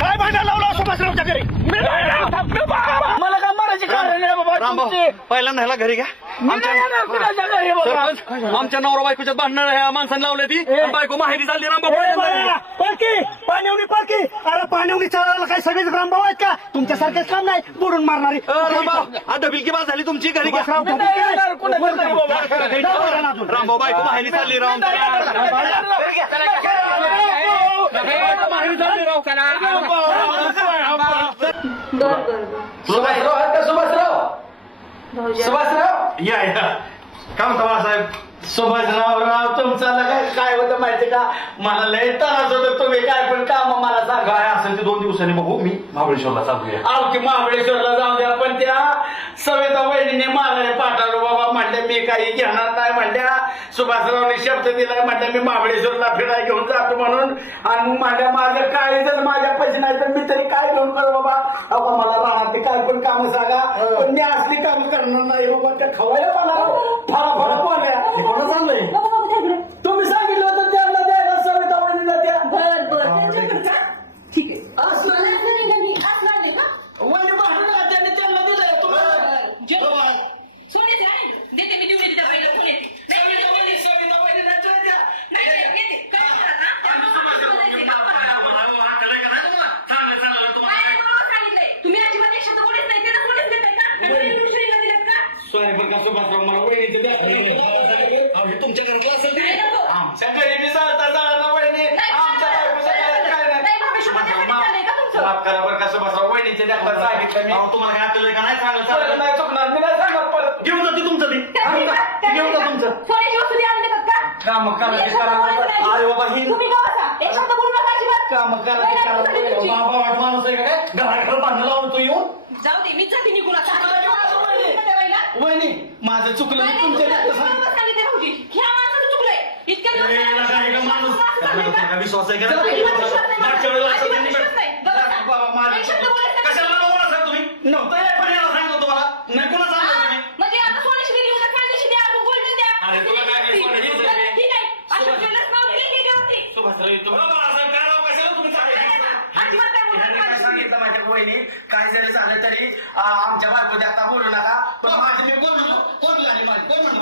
काय भांडण लावलं सुभाषरावच्या घरी? मला काय मारायची कारण नाही बाबा. पहिल्यांदा ह्याला घरी घ्या. आमच्या नवरा बायकोच्यात भांडण ह्या माणसाने लावले ती बायको माहेरी चालली रामबाबा. पालखी पाण्यावली पालखी. अरे पाण्यावली चालायला काय सगळेच ग्रामभाऊ आहेत का? तुमच्यासारखेच काम नाही बुडून मारणारी. आता बिलकी बाज झाली तुमची घरी घ्या. रामभाऊ बायको माहेरी चालली राम. सुभाषराव या काय म्हणता बाळासाहेब? सुभाषराव तुमचं काय होतं माहिती का? मला लय त्रास होतो. तुम्ही काय पण काम मला सांगा. काय असेल ते 2 दिवसांनी बघू. मी महाबळेश्वरला चालूया. अहो की महाबळेश्वरला जाऊ द्या पण त्या सविता वहिनीने मला पाठवलं बाबा. म्हणल्या मी काही घेणार नाही. म्हणल्या सुभाषरावने शब्द दिला. म्हणल्या मी महाबळेश्वरला फिरायला घेऊन जातो म्हणून. आणि मग म्हणल्या माझं काय जर माझ्या पैसे नाही तर मी तरी काय घेऊन करू बाबा. अहो मला राहणार ते काय पण काम सांगा पण मी असली काम करणार नाही बाबा. त्या खवायला मला फळा बोलल्या. चाललंय तुम्ही सांगितलं होतं त्यांना द्यायला सविता वहिनीला द्या. ठीक आहे. वहिनी भांडून त्यांनी त्यांना दिलंय तुम्हाला. सोन्याचे आहे देते मी देऊन येते पहिलं कोणी सविता वहिनीला द्या. तुम्ही अजिबात एक शब्द बोलत नाही त्याला कोणीच देत का दुसरीला दिलं का सॉरी पण का सुभाषराव मला वहिनीचं द्या. तुमच्या घरातलं असेल ते आमच्या घरी मी चालता चालला वहिनी आमच्या माफ करा बरं का सुभाषराव. वहिनीचे द्या सांगितलं मी. तुम्हाला काय आठवलंय का नाही? चांगलं परत चांगलं नाही चुकणार. मी नाही सांगणार परत. घेऊन जाते तुमचं ती. घेऊन जा तुमचं सोन्याची वस्तू द्यायला देतात का काम करा. अरे बाबा ही तुम्ही का बसा एक शब्द बोलू नका अजिबात. काम करा. बाबा वाट माणूस आहे का काय? घराकडे भांडण लावून तो येऊन. जाऊ दे मी जाते निघून आता. वहिनी माझं चुकलं. मी तुमच्या सांगितले भाऊजी ह्या माणसाचं चुकलंय. इतक्या दिवस माणूस विश्वास आहे अजिबात विश्वास नाही माझा. मागच्या वेळेला अजिबात विश्वास नाही. गप्प बाबा बसा. माझं एक शब्द बोलायचं कशाला मला सांग तुम्ही? नव्हतं हे पण याला सांगितलं तुम्हाला. नाही कोणा सांगितलं तुम्ही? म्हणजे आता सोन्याची बिल उद्या चांदीची द्या अजून गोल्डन द्या. अरे तुला काय नाही सोन्याची द्या. ठीक आहे आता ज्वेलर्स नाव दिले त्याच्यावरती. सुभाषराव तुम्हाला बाळासाहेब काय नाव कशाला तुम्ही सांगितलं? अजिबात काय बोलू ह्यांनी नका. काय सांगितलं माझ्या वहिनी काय जरी झालं तरी आमच्या बायको आता बोलू नका. पण माझं मी बोललो कोण झाली माझी कोण म्हणतो